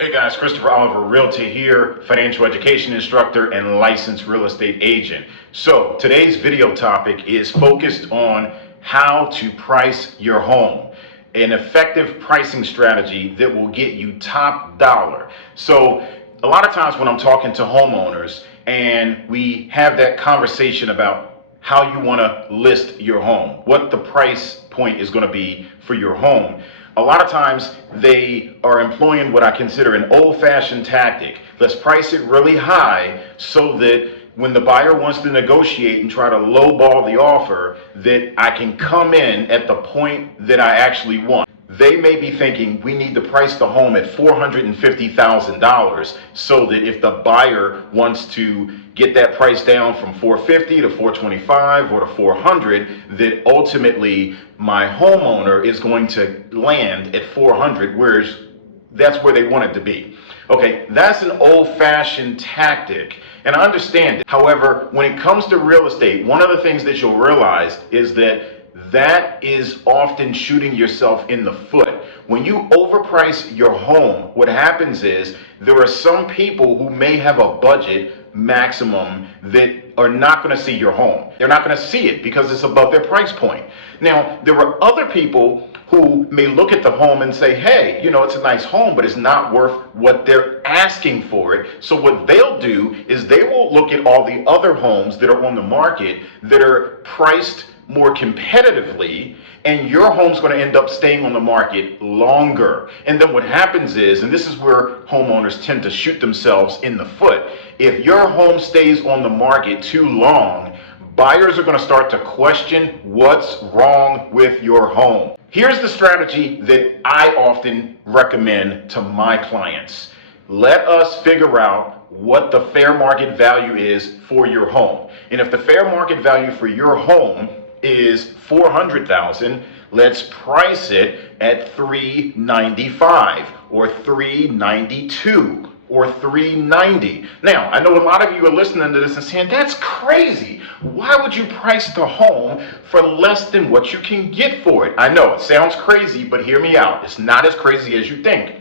Hey guys, Christopher Oliver, Realtor here, financial education instructor and licensed real estate agent. So today's video topic is focused on how to price your home. An effective pricing strategy that will get you top dollar. So a lot of times when I'm talking to homeowners and we have that conversation about how you want to list your home, what the price point is going to be for your home, a lot of times they are employing what I consider an old-fashioned tactic. Let's price it really high so that when the buyer wants to negotiate and try to lowball the offer, that I can come in at the point that I actually want. They may be thinking we need to price the home at $450,000 so that if the buyer wants to get that price down from $450 to $425 or to $400, that ultimately my homeowner is going to land at $400, whereas that's where they want it to be. Okay, that's an old-fashioned tactic, and I understand it. However, when it comes to real estate, one of the things that you'll realize is that is often shooting yourself in the foot. When you overprice your home, what happens is there are some people who may have a budget maximum that are not going to see your home. They're not going to see it because it's above their price point. Now, there are other people who may look at the home and say, hey, you know, it's a nice home, but it's not worth what they're asking for it. So what they'll do is they will look at all the other homes that are on the market that are priced more competitively, and your home's going to end up staying on the market longer. And then what happens is, and this is where homeowners tend to shoot themselves in the foot, if your home stays on the market too long, buyers are going to start to question what's wrong with your home. Here's the strategy that I often recommend to my clients. Let us figure out what the fair market value is for your home. And if the fair market value for your home is $400,000, let's price it at $395 or $392 or $390. Now, I know a lot of you are listening to this and saying, that's crazy. Why would you price the home for less than what you can get for it? I know it sounds crazy, but hear me out. It's not as crazy as you think.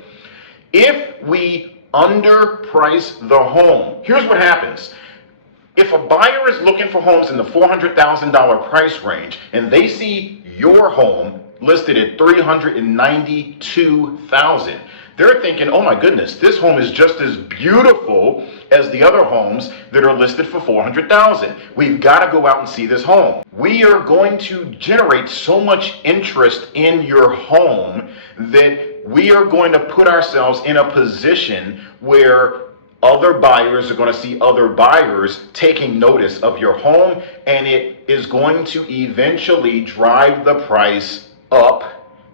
If we underprice the home, here's what happens. If a buyer is looking for homes in the $400,000 price range and they see your home listed at $392,000, they're thinking, oh my goodness, this home is just as beautiful as the other homes that are listed for $400,000. We've got to go out and see this home. We are going to generate so much interest in your home that we are going to put ourselves in a position where other buyers are going to see other buyers taking notice of your home, and it is going to eventually drive the price up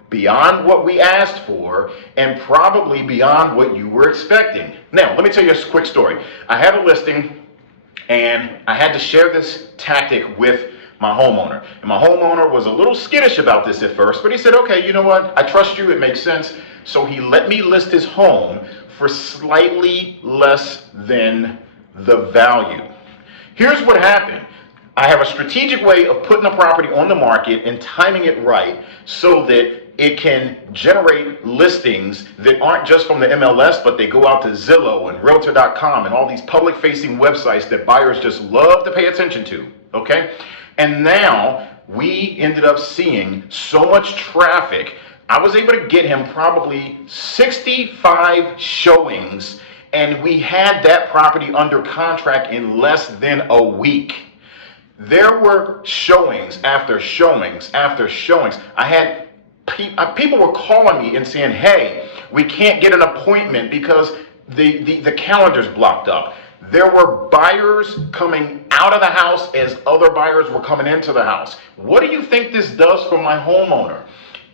beyond what we asked for and probably beyond what you were expecting. Now, let me tell you a quick story. I had a listing and I had to share this tactic with my homeowner. And my homeowner was a little skittish about this at first, but he said, okay, you know what? I trust you. It makes sense. So he let me list his home for slightly less than the value. Here's what happened. I have a strategic way of putting a property on the market and timing it right so that it can generate listings that aren't just from the MLS, but they go out to Zillow and Realtor.com and all these public-facing websites that buyers just love to pay attention to, okay? And now we ended up seeing so much traffic. I was able to get him probably 65 showings, and we had that property under contract in less than a week. There were showings after showings after showings. I had people were calling me and saying, hey, we can't get an appointment because the calendar's blocked up. There were buyers coming out of the house as other buyers were coming into the house. What do you think this does for my homeowner?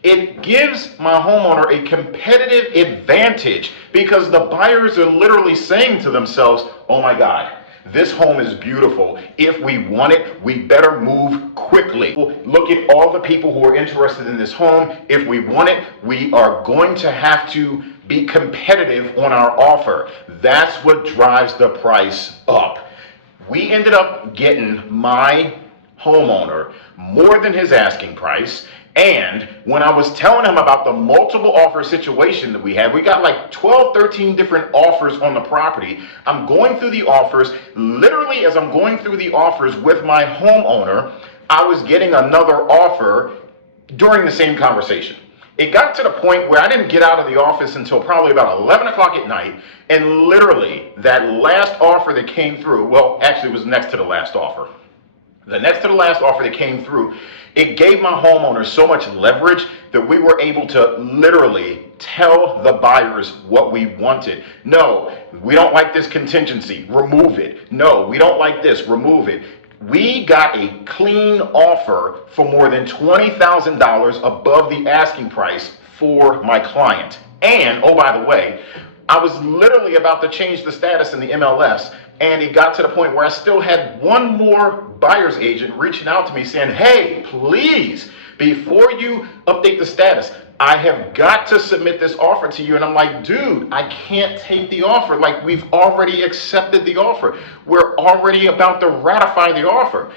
It gives my homeowner a competitive advantage because the buyers are literally saying to themselves, oh my God, this home is beautiful. If we want it, we better move quickly. Look at all the people who are interested in this home. If we want it, we are going to have to be competitive on our offer. That's what drives the price up. We ended up getting my homeowner more than his asking price, And when I was telling him about the multiple offer situation that we had, we got like 12, 13 different offers on the property. I'm going through the offers. Literally, as I'm going through the offers with my homeowner, I was getting another offer during the same conversation. It got to the point where I didn't get out of the office until probably about 11 o'clock at night. And literally, that last offer that came through, well, actually, it was next to the last offer. The next to the last offer that came through, it gave my homeowners so much leverage that we were able to literally tell the buyers what we wanted. No, we don't like this contingency, remove it. No, we don't like this, remove it. We got a clean offer for more than $20,000 above the asking price for my client. And, oh, by the way, I was literally about to change the status in the MLS, and it got to the point where I still had one more buyer's agent reaching out to me saying, hey, please, before you update the status, I have got to submit this offer to you. And I'm like, dude, I can't take the offer. Like, we've already accepted the offer. We're already about to ratify the offer.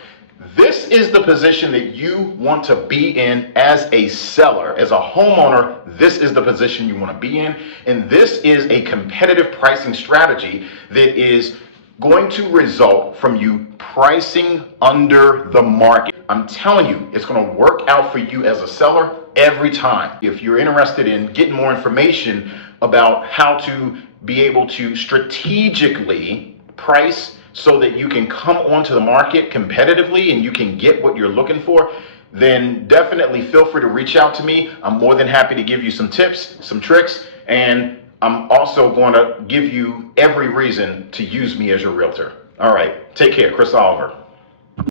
This is the position that you want to be in as a seller. As a homeowner, this is the position you want to be in. And this is a competitive pricing strategy that is going to result from you pricing under the market. I'm telling you, it's going to work out for you as a seller every time. If you're interested in getting more information about how to be able to strategically price so that you can come onto the market competitively and you can get what you're looking for, then definitely feel free to reach out to me. I'm more than happy to give you some tips, some tricks, and I'm also going to give you every reason to use me as your realtor. All right, take care. Chris Oliver.